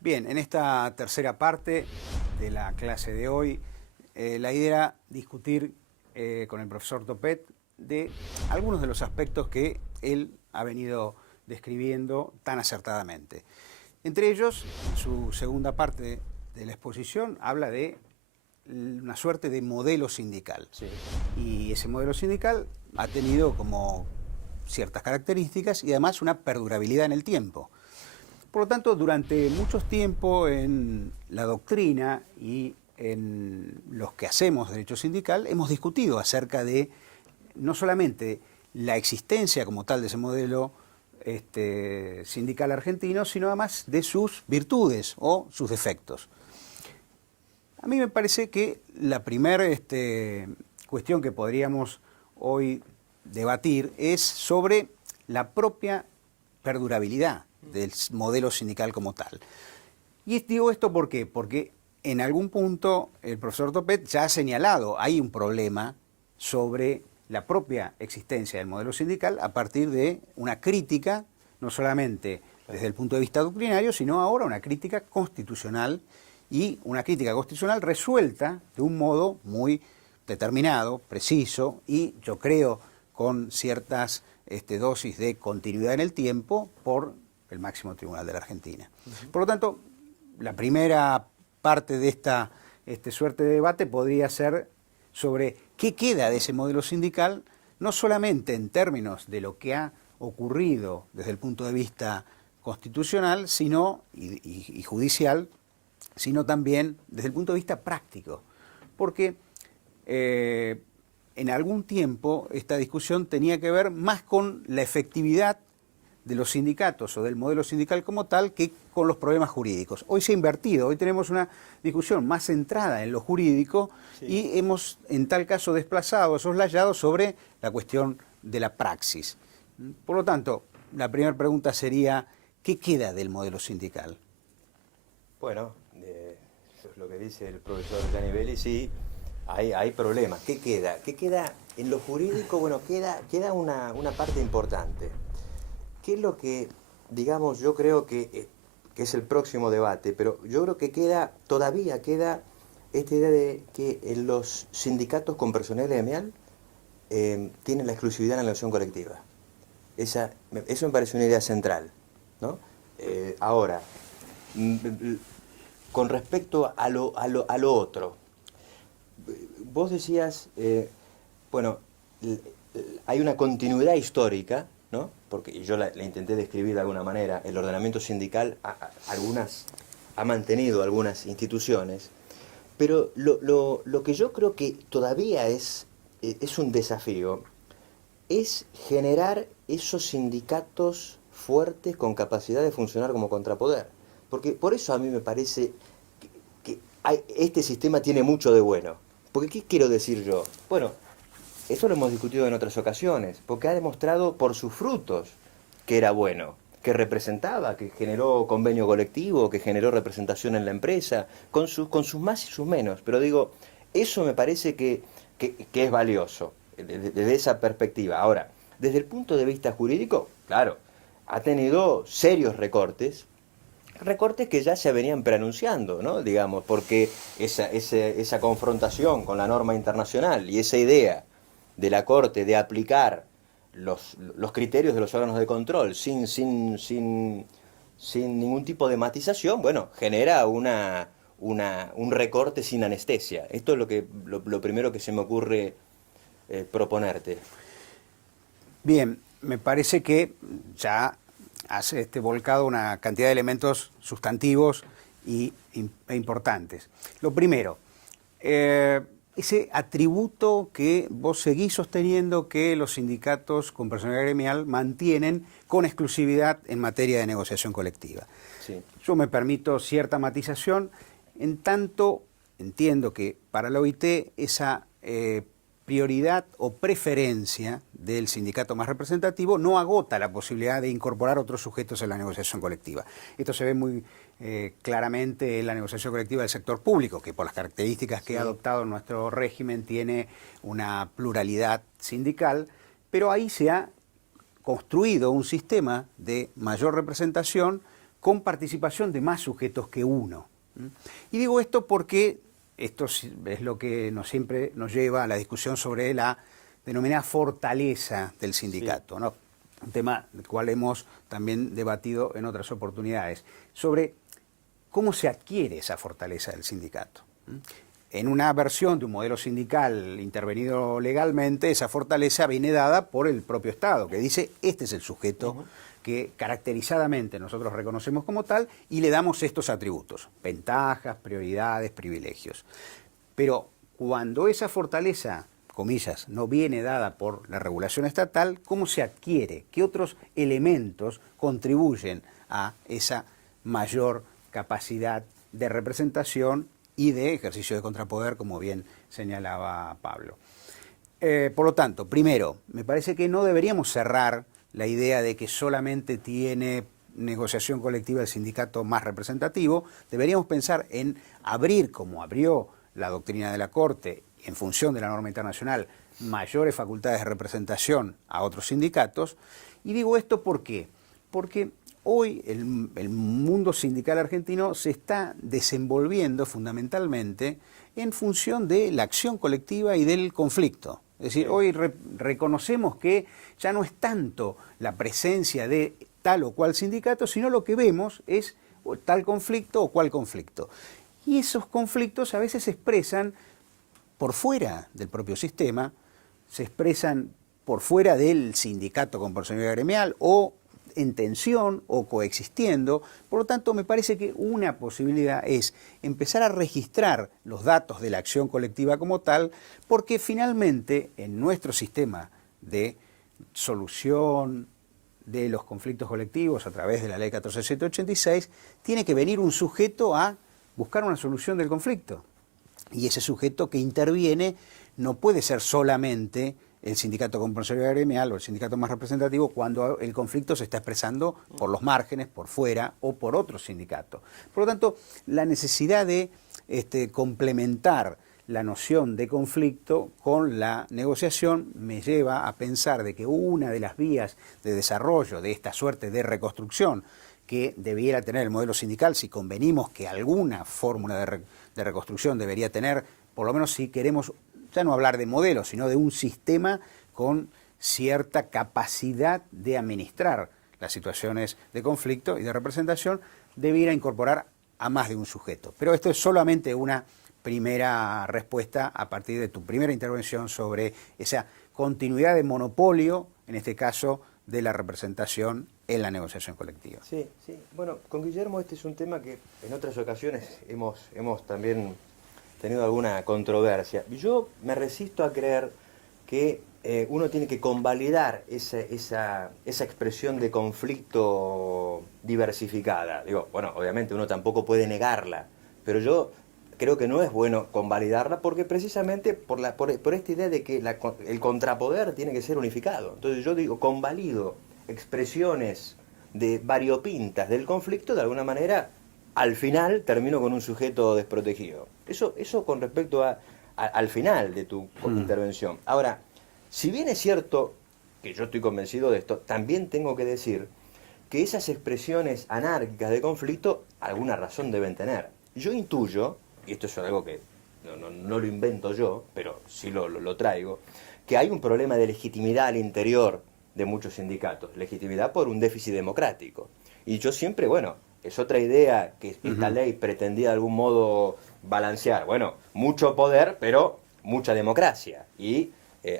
Bien, en esta tercera parte de la clase de hoy, la idea era discutir con el profesor Topet de algunos de los aspectos que él ha venido describiendo tan acertadamente. Entre ellos, en su segunda parte de la exposición, habla de una suerte de modelo sindical. Sí. Y ese modelo sindical ha tenido como ciertas características y además una perdurabilidad en el tiempo. Por lo tanto, durante mucho tiempo en la doctrina y en los que hacemos derecho sindical, hemos discutido acerca de no solamente la existencia como tal de ese modelo sindical argentino, sino además de sus virtudes o sus defectos. A mí me parece que la primera cuestión que podríamos hoy debatir es sobre la propia perdurabilidad del modelo sindical como tal. Y digo esto ¿por qué? Porque en algún punto el profesor Topet ya ha señalado, hay un problema sobre la propia existencia del modelo sindical a partir de una crítica, no solamente desde el punto de vista doctrinario, sino ahora una crítica constitucional, y una crítica constitucional resuelta de un modo muy determinado, preciso, y yo creo con ciertas dosis de continuidad en el tiempo por el máximo tribunal de la Argentina. Por lo tanto, la primera parte de esta suerte de debate podría ser sobre qué queda de ese modelo sindical, no solamente en términos de lo que ha ocurrido desde el punto de vista constitucional sino, y judicial, sino también desde el punto de vista práctico. Porque en algún tiempo esta discusión tenía que ver más con la efectividad de los sindicatos o del modelo sindical como tal que con los problemas jurídicos. Hoy se ha invertido, hoy tenemos una discusión más centrada en lo jurídico, sí, y hemos en tal caso desplazado, soslayado sobre la cuestión de la praxis. Por lo tanto, la primera pregunta sería, ¿qué queda del modelo sindical? Bueno, eso es lo que dice el profesor Gianni Belli, sí, hay problemas. ¿Qué queda? ¿Qué queda en lo jurídico? Bueno, queda una parte importante. ¿Qué es lo que, digamos, yo creo que es el próximo debate? Pero yo creo que todavía queda esta idea de que los sindicatos con personal gremial tienen la exclusividad en la negociación colectiva. Eso me parece una idea central, ¿no? Ahora, con respecto a lo otro, vos decías, bueno, hay una continuidad histórica, ¿no? Porque yo la intenté describir de alguna manera. El ordenamiento sindical ha mantenido algunas instituciones, pero lo que yo creo que todavía es un desafío es generar esos sindicatos fuertes con capacidad de funcionar como contrapoder. Porque por eso a mí me parece que este sistema tiene mucho de bueno. Porque ¿qué quiero decir yo? Bueno, esto lo hemos discutido en otras ocasiones, porque ha demostrado por sus frutos que era bueno, que representaba, que generó convenio colectivo, que generó representación en la empresa, con sus más y sus menos. Pero digo, eso me parece que es valioso, desde esa perspectiva. Ahora, desde el punto de vista jurídico, claro, ha tenido serios recortes que ya se venían preanunciando, ¿no? Digamos, porque esa confrontación con la norma internacional y esa idea de la Corte de aplicar los criterios de los órganos de control sin ningún tipo de matización, bueno, genera un recorte sin anestesia. Esto es lo primero que se me ocurre proponerte. Bien, me parece que ya has volcado una cantidad de elementos sustantivos e importantes. Lo primero, ese atributo que vos seguís sosteniendo que los sindicatos con personalidad gremial mantienen con exclusividad en materia de negociación colectiva. Sí. Yo me permito cierta matización, en tanto entiendo que para la OIT esa prioridad o preferencia del sindicato más representativo no agota la posibilidad de incorporar otros sujetos en la negociación colectiva. Esto se ve muy claramente en la negociación colectiva del sector público, que por las características que ha adoptado nuestro régimen tiene una pluralidad sindical, pero ahí se ha construido un sistema de mayor representación con participación de más sujetos que uno. Y digo esto porque esto es lo que siempre nos lleva a la discusión sobre la denominada fortaleza del sindicato, Sí. ¿no? Un tema del cual hemos también debatido en otras oportunidades, sobre cómo se adquiere esa fortaleza del sindicato. En una versión de un modelo sindical intervenido legalmente, esa fortaleza viene dada por el propio Estado, que dice, este es el sujeto que caracterizadamente nosotros reconocemos como tal y le damos estos atributos, ventajas, prioridades, privilegios. Pero cuando esa fortaleza, comillas, no viene dada por la regulación estatal, ¿cómo se adquiere? ¿Qué otros elementos contribuyen a esa mayor capacidad de representación y de ejercicio de contrapoder, como bien señalaba Pablo? Por lo tanto, primero, me parece que no deberíamos cerrar la idea de que solamente tiene negociación colectiva el sindicato más representativo. Deberíamos pensar en abrir, como abrió la doctrina de la Corte, en función de la norma internacional, mayores facultades de representación a otros sindicatos. Y digo esto ¿por qué? Porque hoy el mundo sindical argentino se está desenvolviendo fundamentalmente en función de la acción colectiva y del conflicto. Es decir, hoy reconocemos que ya no es tanto la presencia de tal o cual sindicato, sino lo que vemos es tal conflicto o cual conflicto. Y esos conflictos a veces se expresan por fuera del propio sistema, se expresan por fuera del sindicato con personalidad gremial o en tensión o coexistiendo. Por lo tanto, me parece que una posibilidad es empezar a registrar los datos de la acción colectiva como tal, porque finalmente en nuestro sistema de solución de los conflictos colectivos a través de la Ley 14.786, tiene que venir un sujeto a buscar una solución del conflicto. Y ese sujeto que interviene no puede ser solamente el sindicato con personalidad gremial o el sindicato más representativo cuando el conflicto se está expresando por los márgenes, por fuera o por otro sindicato. Por lo tanto, la necesidad de complementar la noción de conflicto con la negociación me lleva a pensar de que una de las vías de desarrollo de esta suerte de reconstrucción que debiera tener el modelo sindical, si convenimos que alguna fórmula de reconstrucción debería tener, por lo menos si queremos ya no hablar de modelo, sino de un sistema con cierta capacidad de administrar las situaciones de conflicto y de representación, debiera incorporar a más de un sujeto. Pero esto es solamente una primera respuesta a partir de tu primera intervención sobre esa continuidad de monopolio, en este caso, de la representación en la negociación colectiva. Sí, sí. Bueno, con Guillermo este es un tema que en otras ocasiones hemos también tenido alguna controversia. Yo me resisto a creer que uno tiene que convalidar esa expresión de conflicto diversificada. Digo, bueno, obviamente uno tampoco puede negarla, pero yo creo que no es bueno convalidarla porque precisamente por esta idea de que el contrapoder tiene que ser unificado. Entonces yo digo, convalido expresiones variopintas del conflicto, de alguna manera, al final termino con un sujeto desprotegido. Eso con respecto al final de tu intervención. Ahora, si bien es cierto que yo estoy convencido de esto, también tengo que decir que esas expresiones anárquicas de conflicto alguna razón deben tener. Yo intuyo, y esto es algo que no lo invento yo, pero sí lo traigo, que hay un problema de legitimidad al interior de muchos sindicatos, legitimidad por un déficit democrático. Y yo siempre, bueno, es otra idea que esta ley pretendía de algún modo balancear. Bueno, mucho poder, pero mucha democracia. Y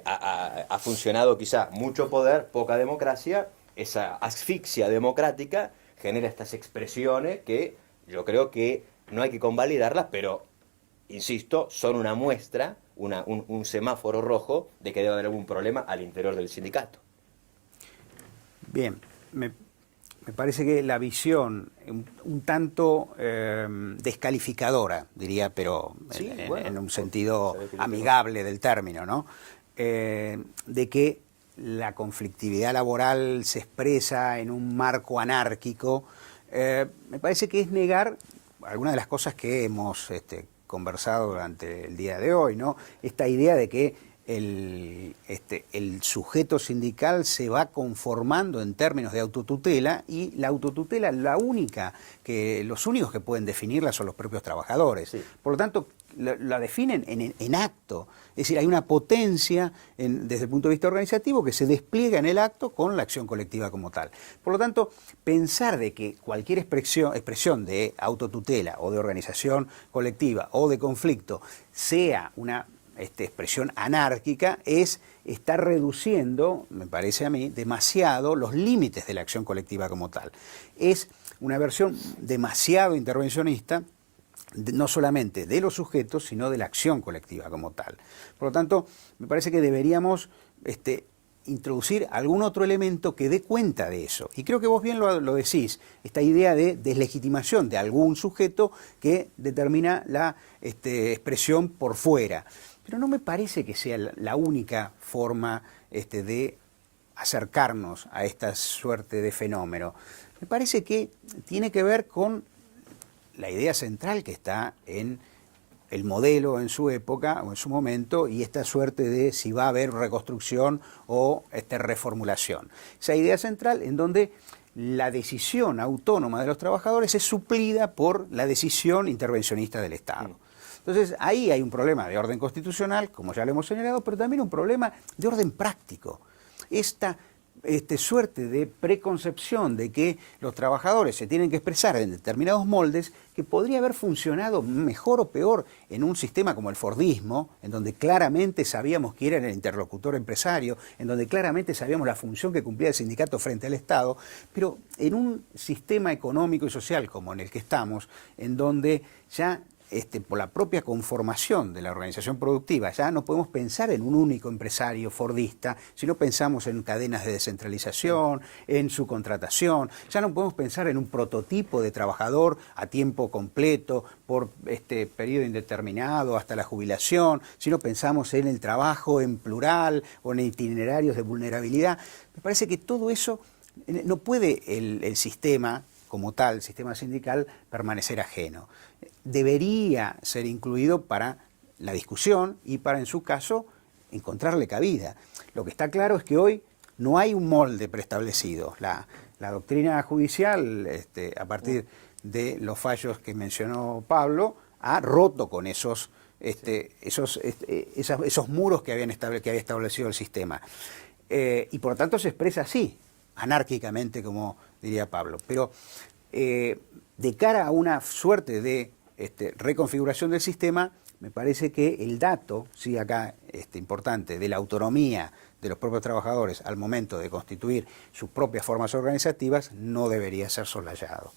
ha funcionado quizá mucho poder, poca democracia. Esa asfixia democrática genera estas expresiones que yo creo que no hay que convalidarlas, pero, insisto, son una muestra, un semáforo rojo de que debe haber algún problema al interior del sindicato. Bien, me parece que la visión un tanto descalificadora, diría, pero Sí, en un sentido no. amigable del término, ¿no? De que la conflictividad laboral se expresa en un marco anárquico, me parece que es negar algunas de las cosas que hemos conversado durante el día de hoy, ¿no? Esta idea de que el sujeto sindical se va conformando en términos de autotutela, y la autotutela, los únicos que pueden definirla son los propios trabajadores. Sí. Por lo tanto, la definen en acto. Es decir, hay una potencia desde el punto de vista organizativo que se despliega en el acto con la acción colectiva como tal. Por lo tanto, pensar de que cualquier expresión de autotutela o de organización colectiva o de conflicto sea una expresión anárquica es estar reduciendo, me parece a mí, demasiado los límites de la acción colectiva como tal. Es una versión demasiado intervencionista, no solamente de los sujetos, sino de la acción colectiva como tal. Por lo tanto, me parece que deberíamos introducir algún otro elemento que dé cuenta de eso. Y creo que vos bien lo decís, esta idea de deslegitimación de algún sujeto que determina la expresión por fuera. Pero no me parece que sea la única forma de acercarnos a esta suerte de fenómeno. Me parece que tiene que ver con la idea central que está en el modelo en su época o en su momento, y esta suerte de si va a haber reconstrucción o reformulación. Esa idea central en donde la decisión autónoma de los trabajadores es suplida por la decisión intervencionista del Estado. Entonces, ahí hay un problema de orden constitucional, como ya lo hemos señalado, pero también un problema de orden práctico. Esta suerte de preconcepción de que los trabajadores se tienen que expresar en determinados moldes, que podría haber funcionado mejor o peor en un sistema como el fordismo, en donde claramente sabíamos quién era el interlocutor empresario, en donde claramente sabíamos la función que cumplía el sindicato frente al Estado, pero en un sistema económico y social como en el que estamos, en donde ya por la propia conformación de la organización productiva, ya no podemos pensar en un único empresario fordista, sino pensamos en cadenas de descentralización, en su contratación, ya no podemos pensar en un prototipo de trabajador a tiempo completo por periodo indeterminado hasta la jubilación, sino pensamos en el trabajo en plural o en itinerarios de vulnerabilidad. Me parece que todo eso no puede el sistema como tal, el sistema sindical, permanecer ajeno. Debería ser incluido para la discusión y para, en su caso, encontrarle cabida. Lo que está claro es que hoy no hay un molde preestablecido. La doctrina judicial, a partir de los fallos que mencionó Pablo, ha roto con esos muros que había establecido el sistema. Y por lo tanto se expresa así, anárquicamente, como diría Pablo. Pero de cara a una suerte de reconfiguración del sistema, me parece que el dato, sí acá importante, de la autonomía de los propios trabajadores al momento de constituir sus propias formas organizativas no debería ser soslayado.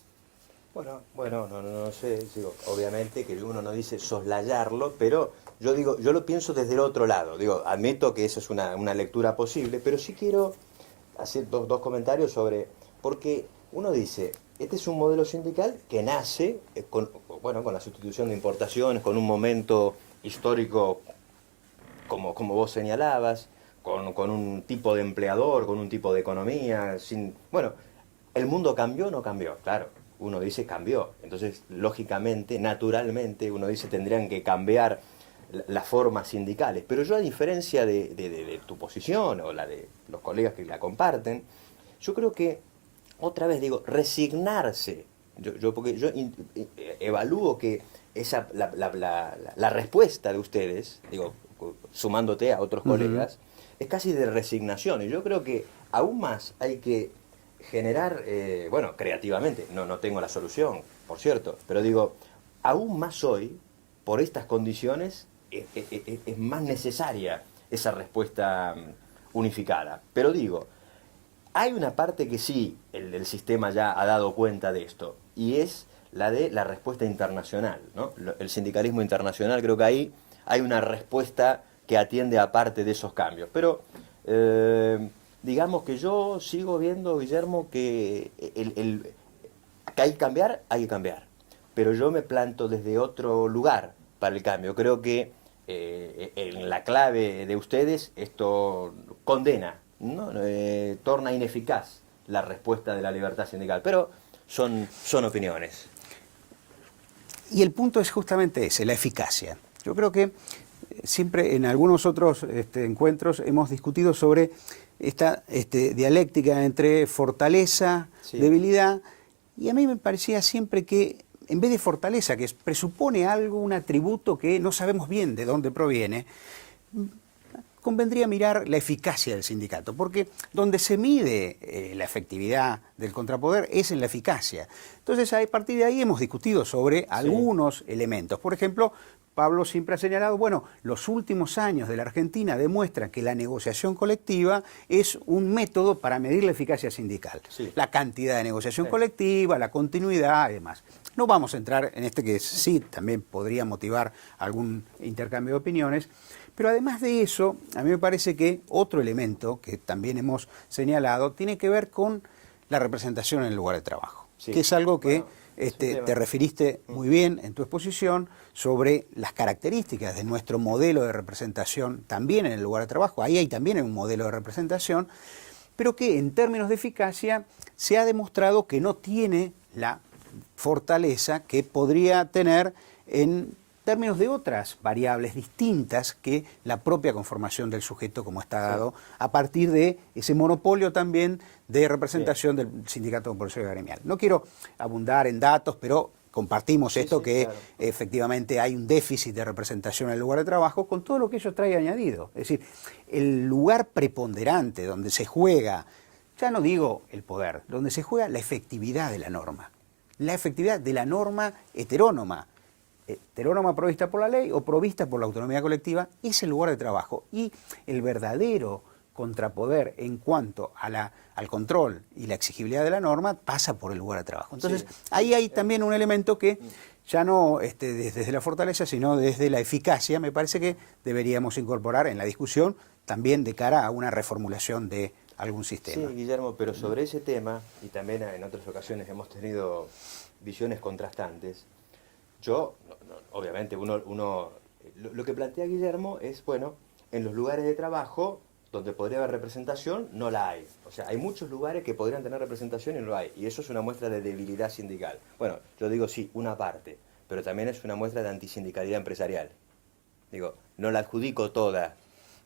Bueno, no sé, digo, obviamente que uno no dice soslayarlo, pero yo lo pienso desde el otro lado. Digo, admito que esa es una lectura posible, pero sí quiero hacer dos comentarios sobre, porque uno dice, este es un modelo sindical que nace con la sustitución de importaciones, con un momento histórico como vos señalabas, con un tipo de empleador, con un tipo de economía. El mundo cambió o no cambió, claro. Uno dice cambió. Entonces, lógicamente, naturalmente, uno dice tendrían que cambiar las formas sindicales. Pero yo, a diferencia de tu posición o la de los colegas que la comparten, yo creo que, otra vez digo, resignarse. Porque yo evalúo que la respuesta de ustedes, digo, sumándote a otros colegas, es casi de resignación. Y yo creo que aún más hay que generar, creativamente, no tengo la solución, por cierto, pero digo, aún más hoy, por estas condiciones, es más necesaria esa respuesta unificada. Pero digo, hay una parte que sí, el sistema ya ha dado cuenta de esto, y es la de la respuesta internacional, ¿no? El sindicalismo internacional, creo que ahí hay una respuesta que atiende a parte de esos cambios. Pero digamos que yo sigo viendo, Guillermo, que hay que cambiar. Pero yo me planto desde otro lugar para el cambio. Creo que en la clave de ustedes esto condena, ¿no? Torna ineficaz la respuesta de la libertad sindical. Pero son opiniones. Y el punto es justamente ese, la eficacia. Yo creo que siempre en algunos otros encuentros hemos discutido sobre esta dialéctica entre fortaleza, Sí. debilidad, y a mí me parecía siempre que en vez de fortaleza, que presupone algo, un atributo que no sabemos bien de dónde proviene, convendría mirar la eficacia del sindicato, porque donde se mide la efectividad del contrapoder es en la eficacia. Entonces, a partir de ahí hemos discutido sobre algunos elementos. Por ejemplo, Pablo siempre ha señalado, bueno, los últimos años de la Argentina demuestran que la negociación colectiva es un método para medir la eficacia sindical. Sí. La cantidad de negociación colectiva, la continuidad y demás. No vamos a entrar en que sí también podría motivar algún intercambio de opiniones, pero además de eso, a mí me parece que otro elemento que también hemos señalado tiene que ver con la representación en el lugar de trabajo, Sí. que es algo que es un tema. te referiste muy bien en tu exposición sobre las características de nuestro modelo de representación también en el lugar de trabajo. Ahí hay también un modelo de representación, pero que en términos de eficacia se ha demostrado que no tiene la fortaleza que podría tener en términos de otras variables distintas que la propia conformación del sujeto como está dado a partir de ese monopolio también de representación del sindicato compulsorio gremial. No quiero abundar en datos, pero compartimos esto que claro. efectivamente hay un déficit de representación en el lugar de trabajo con todo lo que ello trae añadido. Es decir, el lugar preponderante donde se juega, ya no digo el poder, donde se juega la efectividad de la norma. La efectividad de la norma heterónoma provista por la ley o provista por la autonomía colectiva, es el lugar de trabajo. Y el verdadero contrapoder en cuanto a al control y la exigibilidad de la norma pasa por el lugar de trabajo. Entonces, ahí hay también un elemento que ya no desde la fortaleza, sino desde la eficacia, me parece que deberíamos incorporar en la discusión también de cara a una reformulación de algún sistema. Sí, Guillermo, pero sobre ese tema, y también en otras ocasiones hemos tenido visiones contrastantes, obviamente, lo que plantea Guillermo es, bueno, en los lugares de trabajo donde podría haber representación, no la hay. O sea, hay muchos lugares que podrían tener representación y no lo hay. Y eso es una muestra de debilidad sindical. Bueno, yo digo sí, una parte, pero también es una muestra de antisindicalidad empresarial. Digo, no la adjudico toda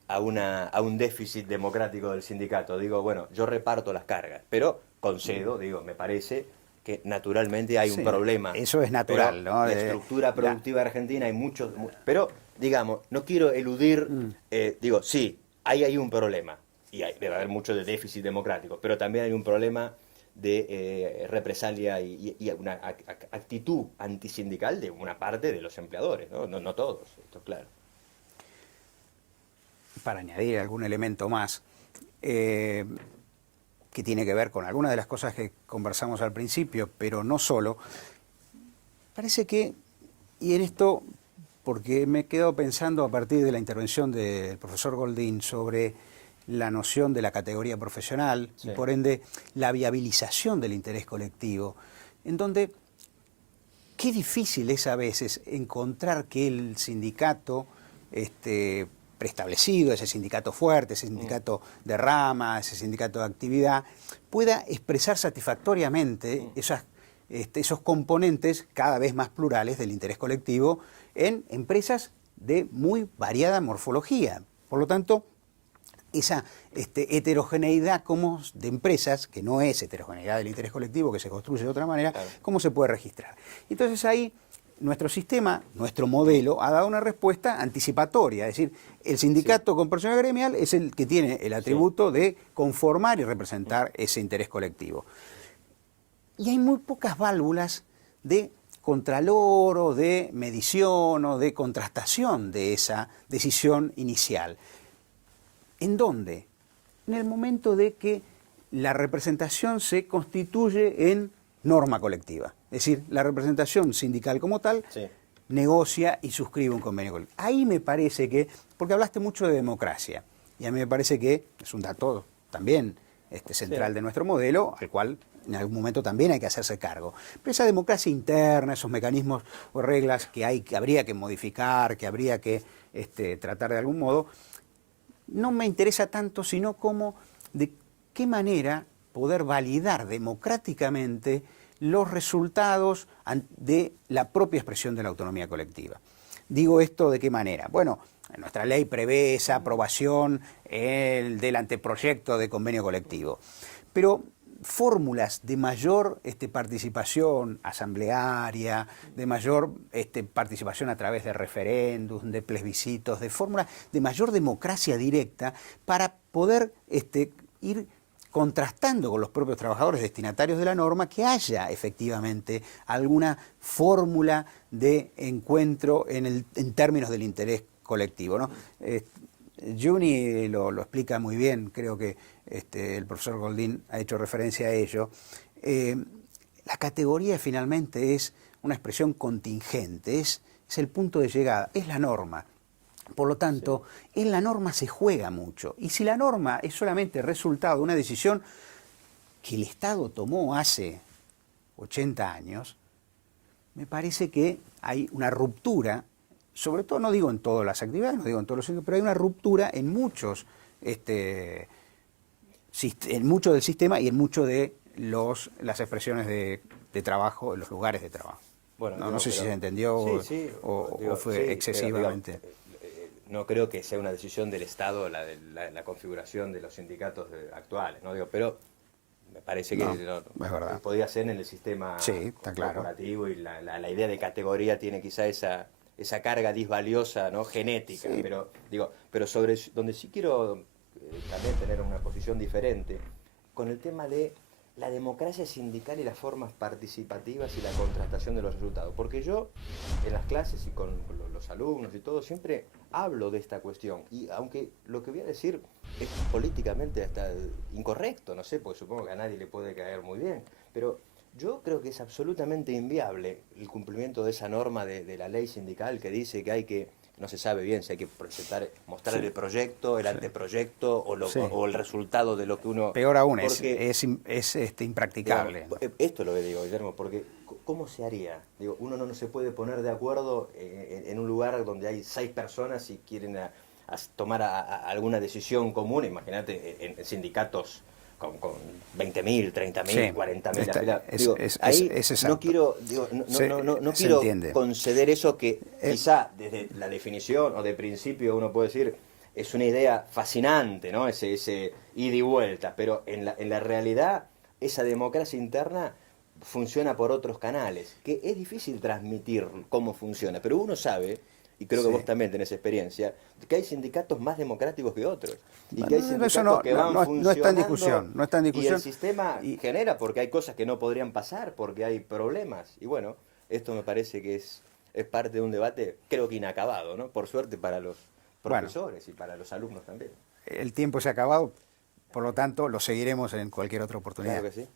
a un déficit democrático del sindicato. Digo, bueno, yo reparto las cargas, pero concedo, digo, me parece que naturalmente hay un problema. Eso es natural, pero ¿no? La estructura productiva argentina hay muchos... Pero, digamos, no quiero eludir, digo, sí, ahí hay un problema, y debe haber mucho de déficit democrático, pero también hay un problema de represalia y una actitud antisindical de una parte de los empleadores, ¿no? No todos, esto es claro. Para añadir algún elemento más, que tiene que ver con algunas de las cosas que conversamos al principio, pero no solo, parece que, y en esto, porque me he quedado pensando a partir de la intervención del profesor Goldín sobre la noción de la categoría profesional y por ende la viabilización del interés colectivo, en donde qué difícil es a veces encontrar que el sindicato preestablecido, ese sindicato fuerte, ese sindicato de rama, ese sindicato de actividad, pueda expresar satisfactoriamente esos componentes cada vez más plurales del interés colectivo en empresas de muy variada morfología. Por lo tanto, esa heterogeneidad como de empresas, que no es heterogeneidad del interés colectivo, que se construye de otra manera, ¿cómo se puede registrar? Entonces ahí nuestro sistema, nuestro modelo, ha dado una respuesta anticipatoria, es decir, el sindicato con personal gremial es el que tiene el atributo de conformar y representar ese interés colectivo. Y hay muy pocas válvulas de contralor o de medición o de contrastación de esa decisión inicial. ¿En dónde? En el momento de que la representación se constituye en norma colectiva. Es decir, la representación sindical como tal negocia y suscribe un convenio colectivo. Ahí me parece que, porque hablaste mucho de democracia, y a mí me parece que es un dato también central de nuestro modelo, al cual en algún momento también hay que hacerse cargo. Pero esa democracia interna, esos mecanismos o reglas que habría que modificar, que habría que tratar de algún modo, no me interesa tanto, sino como de qué manera poder validar democráticamente los resultados de la propia expresión de la autonomía colectiva. Digo esto de qué manera. Bueno, nuestra ley prevé esa aprobación del anteproyecto de convenio colectivo, pero fórmulas de mayor participación asamblearia, de mayor participación a través de referéndums, de plebiscitos, de fórmulas de mayor democracia directa para poder ir contrastando con los propios trabajadores destinatarios de la norma que haya efectivamente alguna fórmula de encuentro en términos del interés colectivo, ¿no? Juni lo explica muy bien, creo que el profesor Goldín ha hecho referencia a ello. La categoría finalmente es una expresión contingente, es el punto de llegada, es la norma. Por lo tanto, sí, en la norma se juega mucho. Y si la norma es solamente resultado de una decisión que el Estado tomó hace 80 años, me parece que hay una ruptura, sobre todo, no digo en todas las actividades, no digo en todos los sitios, pero hay una ruptura en muchos, en mucho del sistema y en mucho de las expresiones de trabajo, en los lugares de trabajo. Bueno, no sé si se entendió o fue excesivamente. Pero, no creo que sea una decisión del Estado la configuración de los sindicatos actuales, ¿no? Pero me parece que podría ser en el sistema corporativo, y la idea de categoría tiene quizá esa carga disvaliosa, ¿no? Genética, sí. Pero sobre donde sí quiero también tener una posición diferente, con el tema de la democracia sindical y las formas participativas y la contrastación de los resultados. Porque yo, en las clases y con los alumnos y todo, siempre hablo de esta cuestión. Y aunque lo que voy a decir es políticamente hasta incorrecto, no sé, porque supongo que a nadie le puede caer muy bien, pero yo creo que es absolutamente inviable el cumplimiento de esa norma de la ley sindical que dice que hay que, no se sabe bien si hay que mostrar el proyecto, el anteproyecto o el resultado de lo que uno... Peor aún, es impracticable. Digamos, esto es lo que digo, Guillermo, porque ¿cómo se haría? Digo, uno no se puede poner de acuerdo en un lugar donde hay 6 personas y quieren tomar alguna decisión común. Imagínate en sindicatos con 20.000, 30.000, 40.000. Ahí no quiero, no quiero conceder eso que quizá desde la definición o de principio uno puede decir es una idea fascinante, ¿no? Ese ida y vuelta, pero en la realidad esa democracia interna funciona por otros canales, que es difícil transmitir cómo funciona, pero uno sabe, y creo que vos también tenés experiencia, que hay sindicatos más democráticos que otros. Y que hay sindicatos que van funcionando. No está en discusión, no está en discusión. Y el sistema genera, porque hay cosas que no podrían pasar, porque hay problemas. Y bueno, esto me parece que es parte de un debate, creo que inacabado, ¿no? Por suerte para los profesores y para los alumnos también. El tiempo se ha acabado, por lo tanto, lo seguiremos en cualquier otra oportunidad. Claro que sí.